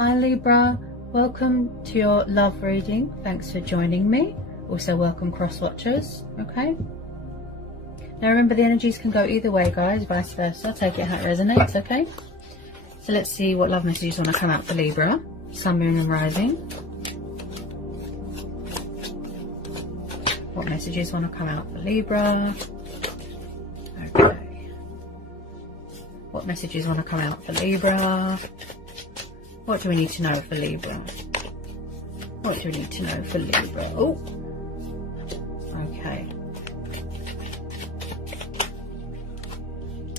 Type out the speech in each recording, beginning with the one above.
Hi Libra, welcome to your love reading. Thanks for joining me. Also welcome cross watchers. Okay, now remember the energies can go either way, guys, vice versa. Take it how it resonates. Okay, so let's see what love messages want to come out for Libra, Sun, Moon and Rising. What messages want to come out for Libra? Okay, what messages want to come out for Libra? What do we need to know for Libra? What do we need to know for Libra? Oh, okay.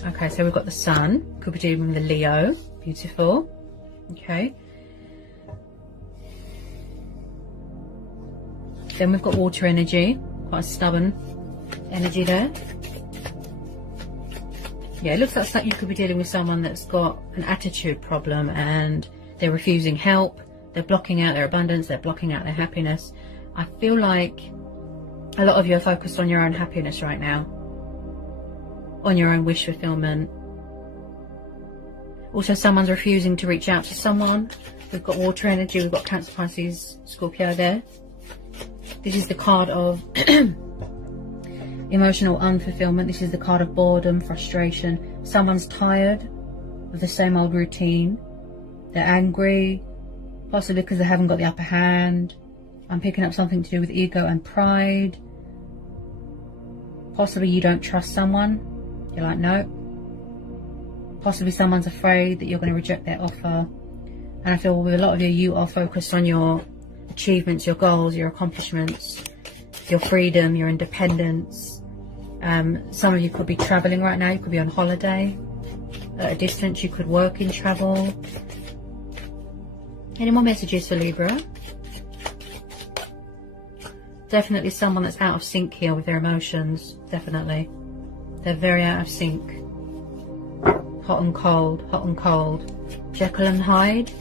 Okay, so we've got the Sun. Could be dealing with the Leo. Beautiful. Okay. Then we've got water energy. Quite a stubborn energy there. Yeah, it looks like you could be dealing with someone that's got an attitude problem and they're refusing help, they're blocking out their abundance, they're blocking out their happiness. I feel like a lot of you are focused on your own happiness right now, on your own wish fulfillment. Also, someone's refusing to reach out to someone. We've got water energy, we've got Cancer, Pisces, Scorpio there. This is the card of emotional unfulfillment. This is the card of boredom, frustration. Someone's tired of the same old routine. They're angry, possibly because they haven't got the upper hand. I'm picking up something to do with ego and pride. Possibly you don't trust someone. You're like, no. Possibly someone's afraid that you're going to reject their offer. And I feel with a lot of you, you are focused on your achievements, your goals, your accomplishments, your freedom, your independence. Some of you could be traveling right now. You could be on holiday at a distance. You could work in travel. Any more messages for Libra? Definitely someone that's out of sync here with their emotions. Definitely. They're very out of sync. Hot and cold, hot and cold. Jekyll and Hyde.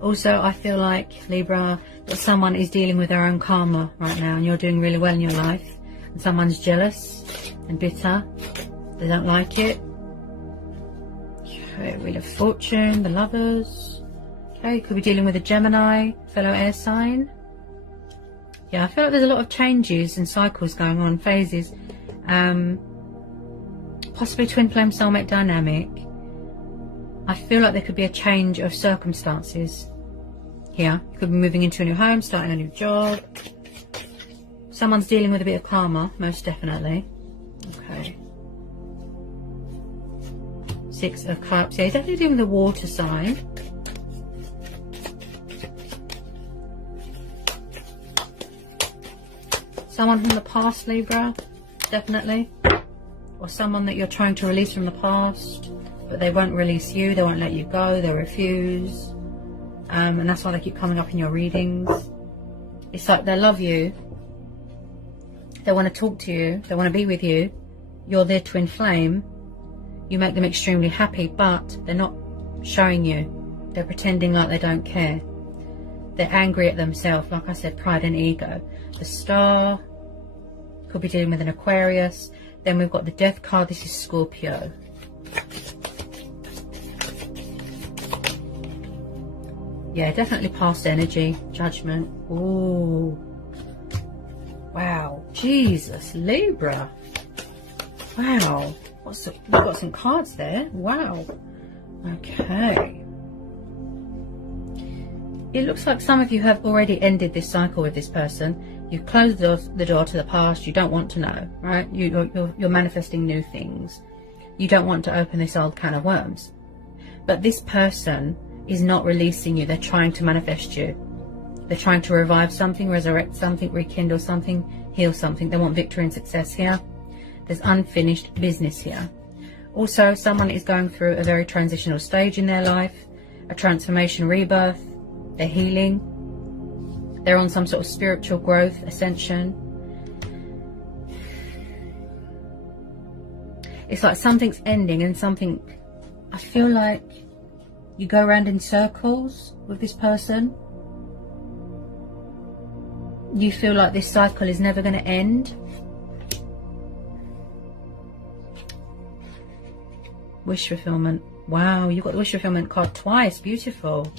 Also, I feel like, Libra, that someone is dealing with their own karma right now and you're doing really well in your life. And someone's jealous and bitter. They don't like it. Okay, Wheel of Fortune, the Lovers. Okay, could be dealing with a Gemini, fellow air sign. Yeah, I feel like there's a lot of changes and cycles going on, phases. Possibly twin flame soulmate dynamic. I feel like there could be a change of circumstances here. You could be moving into a new home, starting a new job. Someone's dealing with a bit of karma, most definitely. Okay. Six of Cups. Yeah, he's definitely dealing with a water sign. Someone from the past, Libra, definitely. Or someone that you're trying to release from the past, but they won't release you, they won't let you go, they refuse. And that's why they keep coming up in your readings. It's like they love you, they want to talk to you, they want to be with you, you're their twin flame, you make them extremely happy, but they're not showing you. They're pretending like they don't care. They're angry at themselves, like I said, pride and ego. The Star, could be dealing with an Aquarius. Then we've got the Death card, this is Scorpio. Yeah, definitely past energy, Judgment. Ooh. Wow. Jesus, Libra. Wow. We've got some cards there. Wow. Okay. It looks like some of you have already ended this cycle with this person. You've closed the door to the past. You don't want to know, right? You're manifesting new things. You don't want to open this old can of worms. But this person is not releasing you. They're trying to manifest you. They're trying to revive something, resurrect something, rekindle something, heal something. They want victory and success here. There's unfinished business here. Also, someone is going through a very transitional stage in their life, a transformation, rebirth. They're healing. They're on some sort of spiritual growth, ascension. It's like something's ending and something, I feel like you go around in circles with this person. You feel like this cycle is never going to end. Wish fulfillment. Wow, you got the wish fulfillment card twice. Beautiful.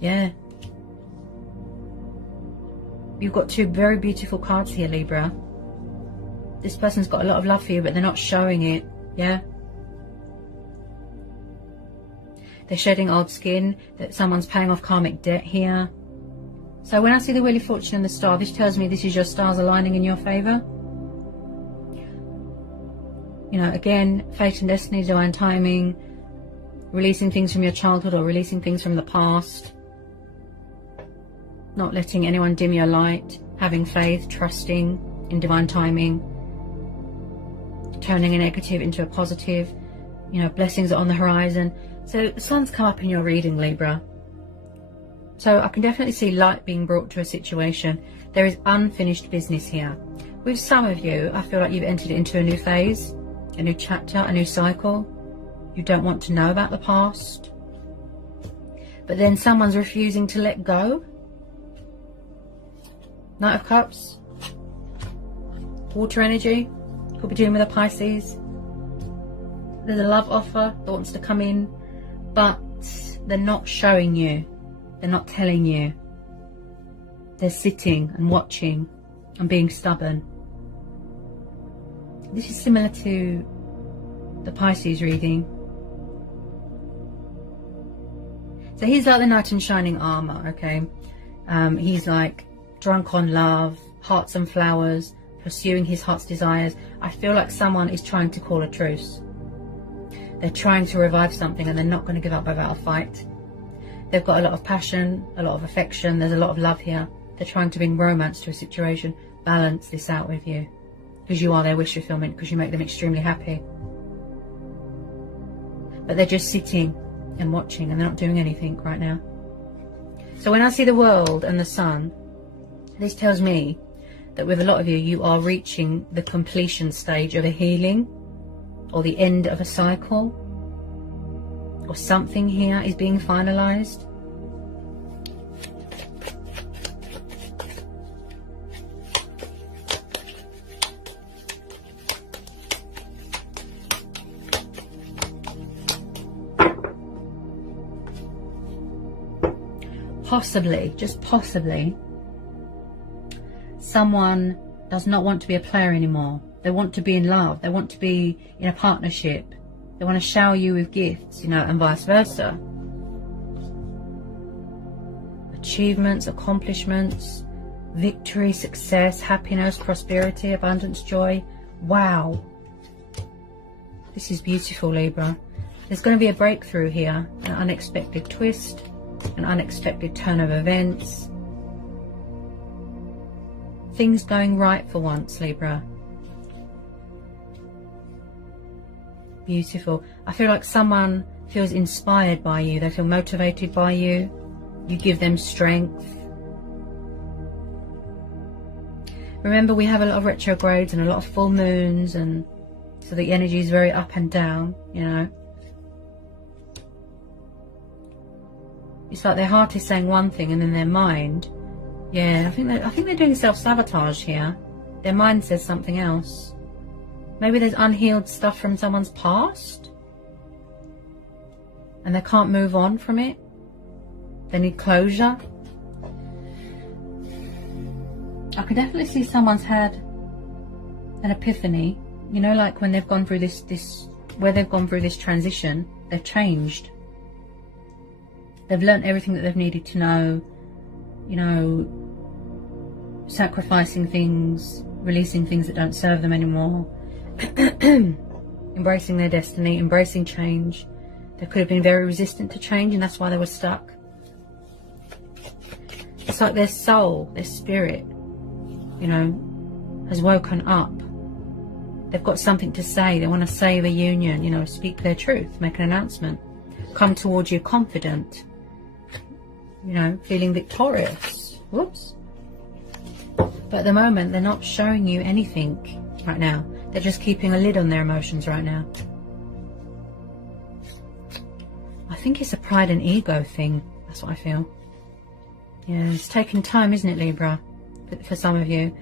Yeah. You've got two very beautiful cards here, Libra. This person's got a lot of love for you, but they're not showing it. Yeah. They're shedding old skin. That someone's paying off karmic debt here. So when I see the Wheel of Fortune and the Star, this tells me this is your stars aligning in your favour. You know, again, fate and destiny, divine timing, releasing things from your childhood or releasing things from the past. Not letting anyone dim your light, having faith, trusting in divine timing, turning a negative into a positive. You know, blessings are on the horizon. So the sun's come up in your reading, Libra. So I can definitely see light being brought to a situation. There is unfinished business here. With some of you, I feel like you've entered into a new phase, a new chapter, a new cycle. You don't want to know about the past. But then someone's refusing to let go. Knight of Cups. Water energy. Could be dealing with a Pisces. There's a love offer that wants to come in, but they're not showing you. They're not telling you. They're sitting and watching and being stubborn. This is similar to the Pisces reading. So he's like the knight in shining armor, okay? He's like drunk on love, hearts and flowers, pursuing his heart's desires. I feel like someone is trying to call a truce. They're trying to revive something and they're not going to give up without a fight. They've got a lot of passion, a lot of affection. There's a lot of love here. They're trying to bring romance to a situation. Balance this out with you. Because you are their wish fulfillment. Because you make them extremely happy. But they're just sitting and watching. And they're not doing anything right now. So when I see the world and the sun, this tells me that with a lot of you, you are reaching the completion stage of a healing. Or the end of a cycle. Or something here is being finalized. Possibly, just possibly, someone does not want to be a player anymore. They want to be in love. They want to be in a partnership. They want to shower you with gifts, you know, and vice versa. Achievements, accomplishments, victory, success, happiness, prosperity, abundance, joy. Wow. This is beautiful, Libra. There's going to be a breakthrough here, an unexpected twist, an unexpected turn of events. Things going right for once, Libra. Beautiful. I feel like someone feels inspired by you. They feel motivated by you. You give them strength. Remember, we have a lot of retrogrades and a lot of full moons, and so the energy is very up and down, you know. It's like their heart is saying one thing and then their mind, yeah, I think they're doing self-sabotage here. Their mind says something else. Maybe there's unhealed stuff from someone's past and they can't move on from it. They need closure. I could definitely see someone's had an epiphany, you know, like when they've gone through where they've gone through this transition, they've changed. They've learned everything that they've needed to know, you know, sacrificing things, releasing things that don't serve them anymore. Embracing their destiny, embracing change. They could have been very resistant to change and that's why they were stuck. It's like their soul, their spirit, you know, has woken up. They've got something to say. They want to save a union, you know, speak their truth, make an announcement, come towards you confident, you know, feeling victorious. Whoops. But at the moment, they're not showing you anything right now. They're just keeping a lid on their emotions right now. I think it's a pride and ego thing. That's what I feel. Yeah, it's taking time, isn't it, Libra? For some of you,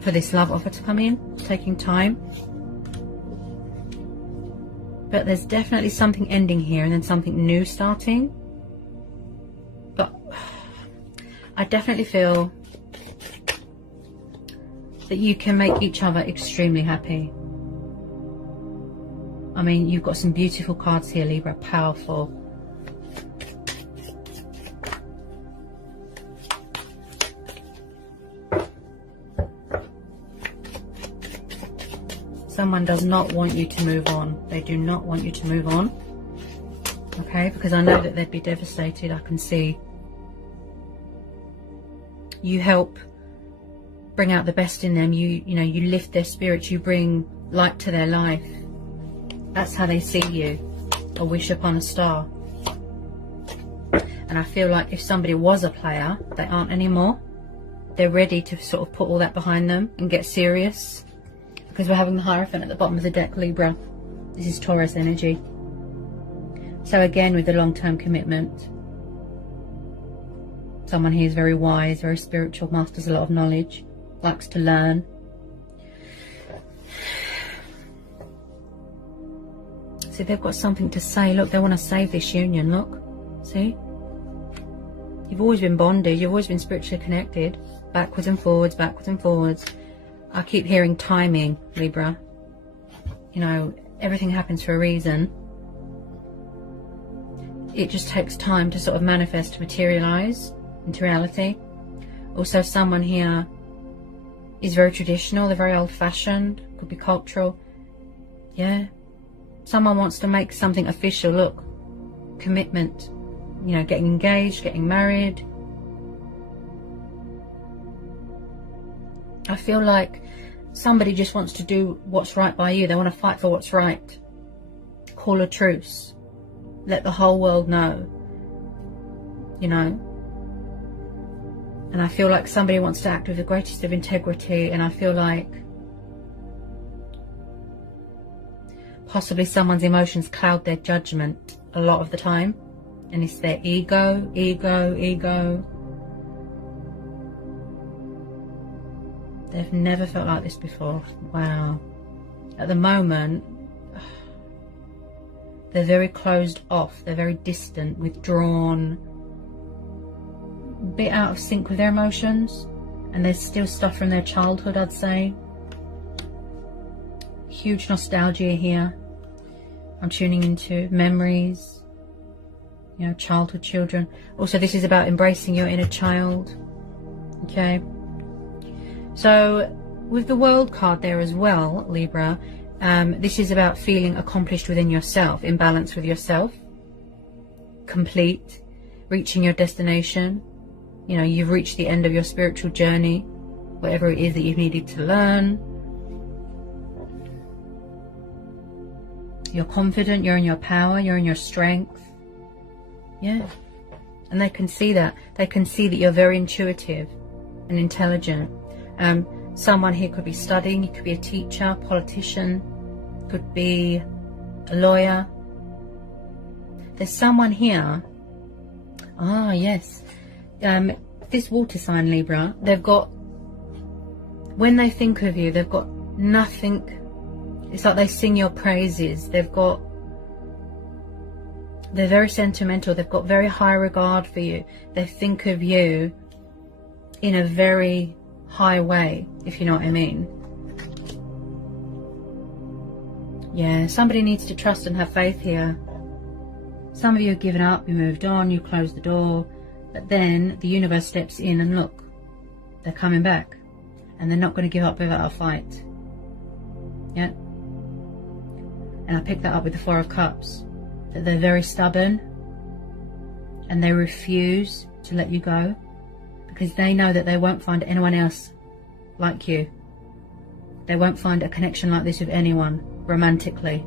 for this love offer to come in. It's taking time. But there's definitely something ending here and then something new starting. But I definitely feel that you can make each other extremely happy. I mean, you've got some beautiful cards here, Libra. Powerful. Someone does not want you to move on. They do not want you to move on. Okay, because I know that they'd be devastated. I can see. You help bring out the best in them. You know, you lift their spirits. You bring light to their life. That's how they see you. A wish upon a star. And I feel like if somebody was a player, they aren't anymore. They're ready to sort of put all that behind them and get serious. Because we're having the Hierophant at the bottom of the deck, Libra. This is Taurus energy. So again, with the long-term commitment. Someone here is very wise, very spiritual, masters a lot of knowledge, likes to learn. See, they've got something to say. Look, they want to save this union. Look, see? You've always been bonded. You've always been spiritually connected. Backwards and forwards, backwards and forwards. I keep hearing timing, Libra. You know, everything happens for a reason. It just takes time to sort of manifest, materialize into reality. Also, someone here is very traditional. They're very old-fashioned. Could be cultural. Yeah. Someone wants to make something official. Look, commitment. You know, getting engaged, getting married. I feel like somebody just wants to do what's right by you. They want to fight for what's right. Call a truce. Let the whole world know. You know. And I feel like somebody wants to act with the greatest of integrity. And I feel like possibly someone's emotions cloud their judgment a lot of the time. And it's their ego, ego. They've never felt like this before. Wow. At the moment, they're very closed off. They're very distant, withdrawn, a bit out of sync with their emotions. And there's still stuff from their childhood, I'd say. Huge nostalgia here. I'm tuning into memories, you know, childhood, children. Also, this is about embracing your inner child. Okay. So, with the World card there as well, Libra, this is about feeling accomplished within yourself, in balance with yourself, complete, reaching your destination. You know, you've reached the end of your spiritual journey, whatever it is that you've needed to learn. You're confident, you're in your power, you're in your strength. Yeah. And they can see that. They can see that you're very intuitive and intelligent. Someone here could be studying, you could be a teacher, politician, could be a lawyer. There's someone here. Ah, yes. This water sign, Libra, they've got, when they think of you, they've got nothing. It's like they sing your praises. They're very sentimental. They've got very high regard for you. They think of you in a very high way, if you know what I mean. Yeah, somebody needs to trust and have faith here. Some of you have given up, you moved on, you closed the door, but then the universe steps in and look, they're coming back, and they're not going to give up without a fight. Yeah. And I picked that up with the Four of Cups, that they're very stubborn and they refuse to let you go because they know that they won't find anyone else like you. They won't find a connection like this with anyone romantically.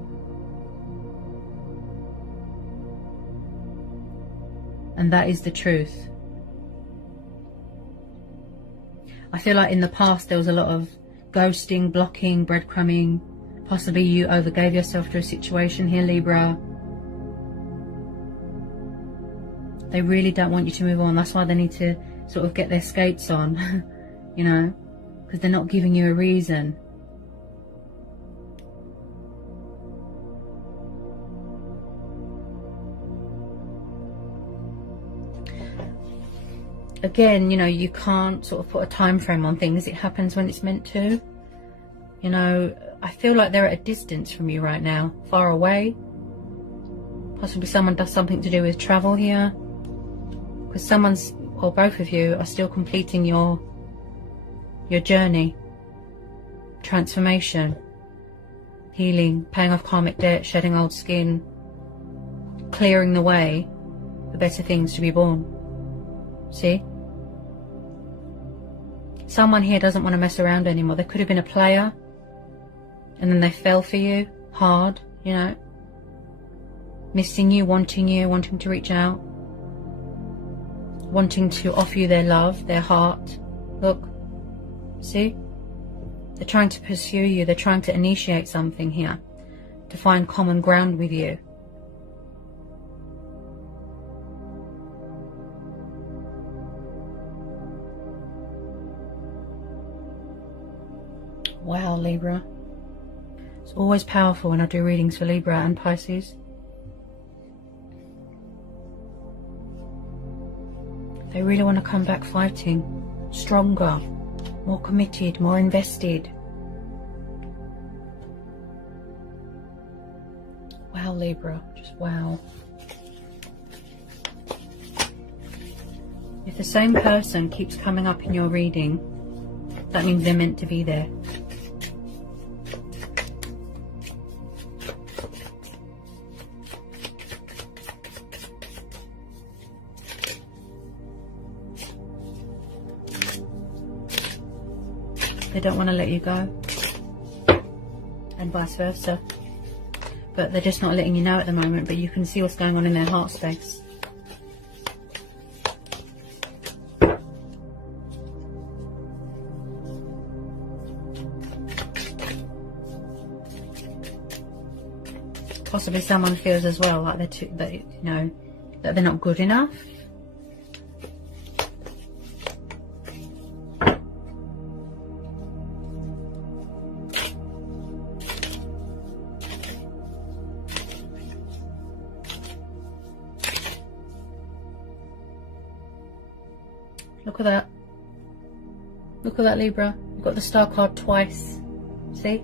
And that is the truth. I feel like in the past there was a lot of ghosting, blocking, breadcrumbing. Possibly you overgave yourself to a situation here, Libra. They really don't want you to move on. That's why they need to sort of get their skates on, you know, because they're not giving you a reason. again, you know, you can't sort of put a time frame on things. It happens when it's meant to. You know, I feel like they're at a distance from you right now, far away. Possibly someone does something to do with travel here, because someone's, or both of you, are still completing your journey, transformation, healing, paying off karmic debt, shedding old skin, clearing the way for better things to be born. See? Someone here doesn't want to mess around anymore. There could have been a player, and then they fell for you hard, you know, missing you, wanting to reach out, wanting to offer you their love, their heart. Look, see? They're trying to pursue you. They're trying to initiate something here, to find common ground with you. Wow, Libra. It's always powerful when I do readings for Libra and Pisces. They really want to come back fighting, stronger, more committed, more invested. Wow, Libra, just wow. If the same person keeps coming up in your reading, that means they're meant to be there. They don't want to let you go, and vice versa, but they're just not letting you know at the moment, but you can see what's going on in their heart space. Possibly someone feels as well like that they're not good enough. Look at that. Look at that, Libra. You've got the star card twice. See?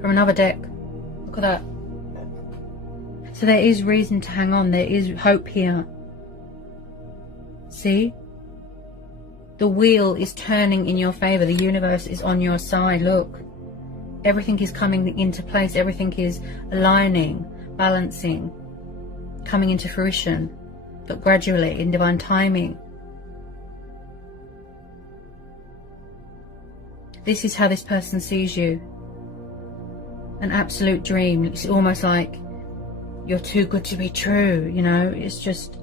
From another deck. Look at that. So there is reason to hang on. There is hope here. See? The wheel is turning in your favor. The universe is on your side. Look. Everything is coming into place. Everything is aligning, balancing, coming into fruition, but gradually, in divine timing. This is how this person sees you. An absolute dream. It's almost like you're too good to be true, you know. It's just...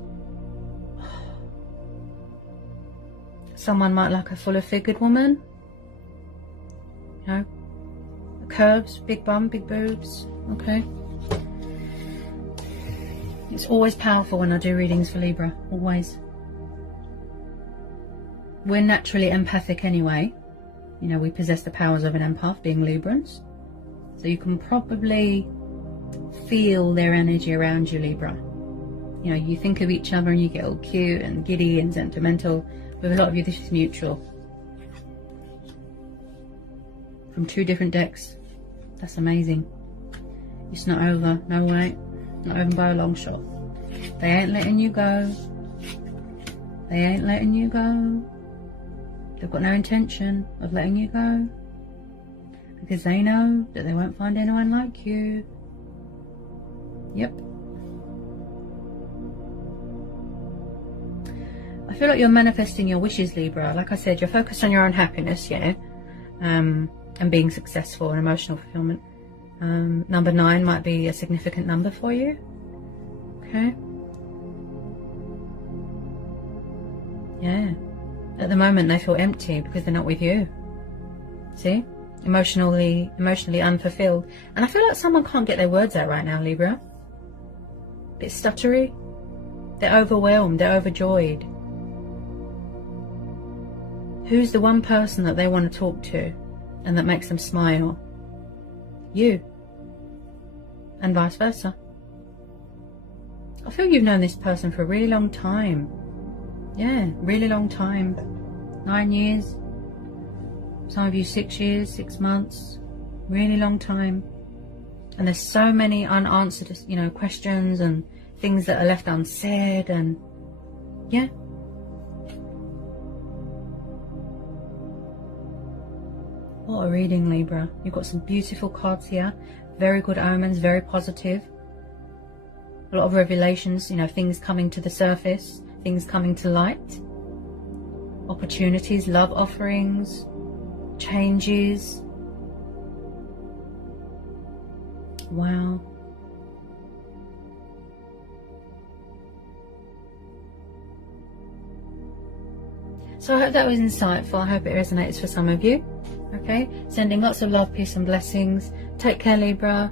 Someone might like a fuller figured woman. You know. Curves, big bum, big boobs. Okay. It's always powerful when I do readings for Libra. Always. We're naturally empathic anyway. You know, we possess the powers of an empath, being Librans. So you can probably feel their energy around you, Libra. You know, you think of each other and you get all cute and giddy and sentimental. With a lot of you, this is mutual. From two different decks. That's amazing. It's not over. No way. Not even by a long shot. They ain't letting you go. They ain't letting you go. They've got no intention of letting you go, because they know that they won't find anyone like you. Yep. I feel like you're manifesting your wishes, Libra. Like I said, you're focused on your own happiness, yeah, and being successful and emotional fulfillment. Number 9 might be a significant number for you. Okay. Yeah. At the moment they feel empty because they're not with you. See? Emotionally unfulfilled. And I feel like someone can't get their words out right now, Libra. Bit stuttery. They're overwhelmed, they're overjoyed. Who's the one person that they want to talk to and that makes them smile? You. And vice versa. I feel you've known this person for a really long time. Yeah, really long time. 9 years. Some of you 6 years, 6 months. Really long time. And there's so many unanswered, you know, questions and things that are left unsaid, and yeah. What a reading, Libra. You've got some beautiful cards here. Very good omens, very positive. A lot of revelations, you know, things coming to the surface, things coming to light. Opportunities, love offerings, changes. Wow. So I hope that was insightful. I hope it resonates for some of you. Okay, sending lots of love, peace and blessings. Take care, Libra.